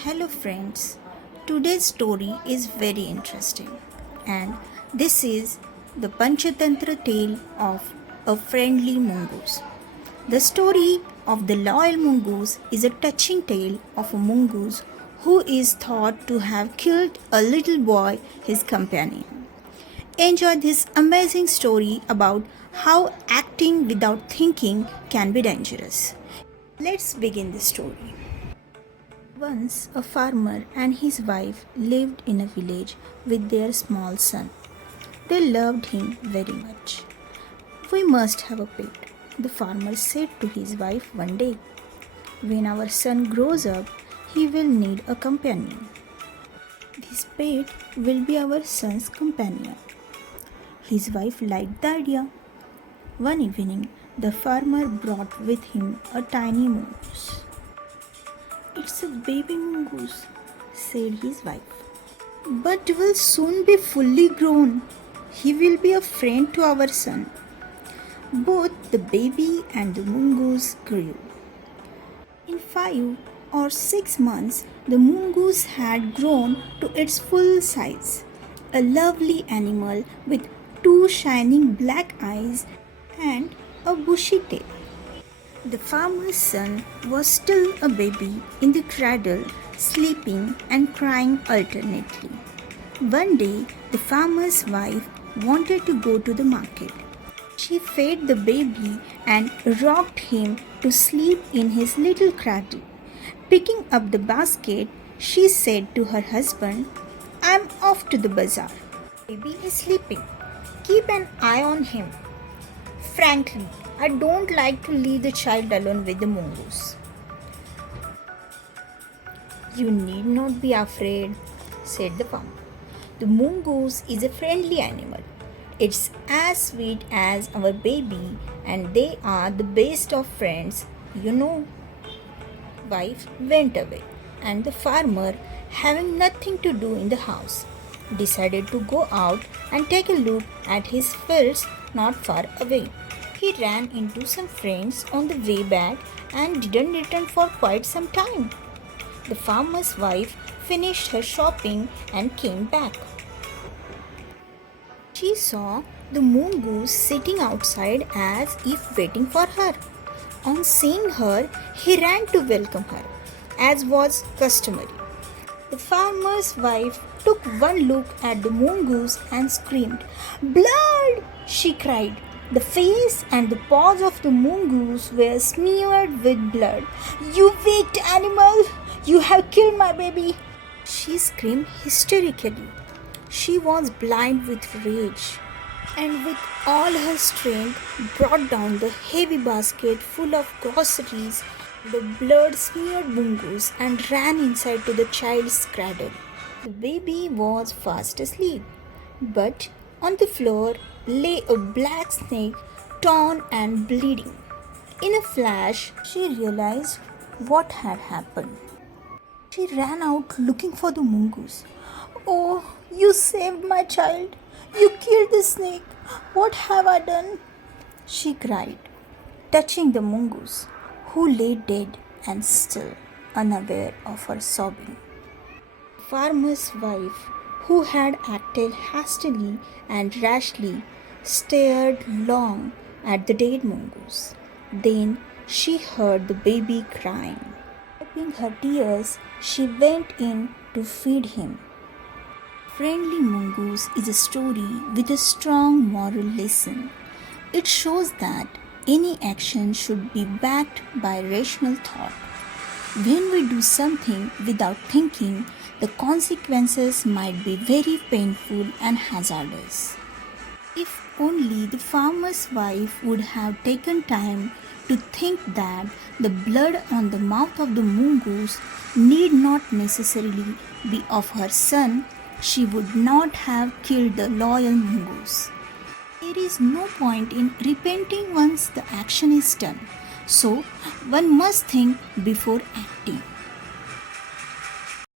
Hello, friends. Today's story is very interesting, and this is the Panchatantra tale of a friendly mongoose. The story of the loyal mongoose is a touching tale of a mongoose who is thought to have killed a little boy, his companion. Enjoy this amazing story about how acting without thinking can be dangerous. Let's begin the story. Once a farmer and his wife lived in a village with their small son. They loved him very much. We must have a pet, the farmer said to his wife one day. When our son grows up, he will need a companion. This pet will be our son's companion. His wife liked the idea. One evening, the farmer brought with him a tiny mongoose. It's a baby mongoose, said his wife. But will soon be fully grown. He will be a friend to our son. Both the baby and the mongoose grew. In 5 or 6 months, the mongoose had grown to its full size. A lovely animal with two shining black eyes and a bushy tail. The farmer's son was still a baby in the cradle, sleeping and crying alternately. One day, the farmer's wife wanted to go to the market. She fed the baby and rocked him to sleep in his little cradle. Picking up the basket, she said to her husband, "I'm off to the bazaar. Baby is sleeping. Keep an eye on him." Frankly, I don't like to leave the child alone with the mongoose. You need not be afraid, said the farmer. The mongoose is a friendly animal. It's as sweet as our baby, and they are the best of friends, you know. Wife went away, and the farmer, having nothing to do in the house, decided to go out and take a look at his fields not far away. He ran into some friends on the way back and didn't return for quite some time. The farmer's wife finished her shopping and came back. She saw the mongoose sitting outside as if waiting for her. On seeing her, he ran to welcome her, as was customary. The farmer's wife took one look at the mongoose and screamed, "Blood!" she cried. The face and the paws of the mongoose were smeared with blood. "You wicked animal! You have killed my baby!" She screamed hysterically. She was blind with rage, and with all her strength brought down the heavy basket full of groceries, the blood-smeared mongoose, and ran inside to the child's cradle. The baby was fast asleep, but on the floor lay a black snake, torn and bleeding. In a flash, she realized what had happened. She ran out looking for the mongoose. "Oh, you saved my child! You killed the snake! What have I done?" she cried, touching the mongoose, who lay dead and still, unaware of her sobbing. The farmer's wife, who had acted hastily and rashly, stared long at the dead mongoose. Then she heard the baby crying. Wiping her tears, she went in to feed him. Friendly Mongoose is a story with a strong moral lesson. It shows that any action should be backed by rational thought. When we do something without thinking, the consequences might be very painful and hazardous. If only the farmer's wife would have taken time to think that the blood on the mouth of the mongoose need not necessarily be of her son, she would not have killed the loyal mongoose. There is no point in repenting once the action is done, so one must think before acting.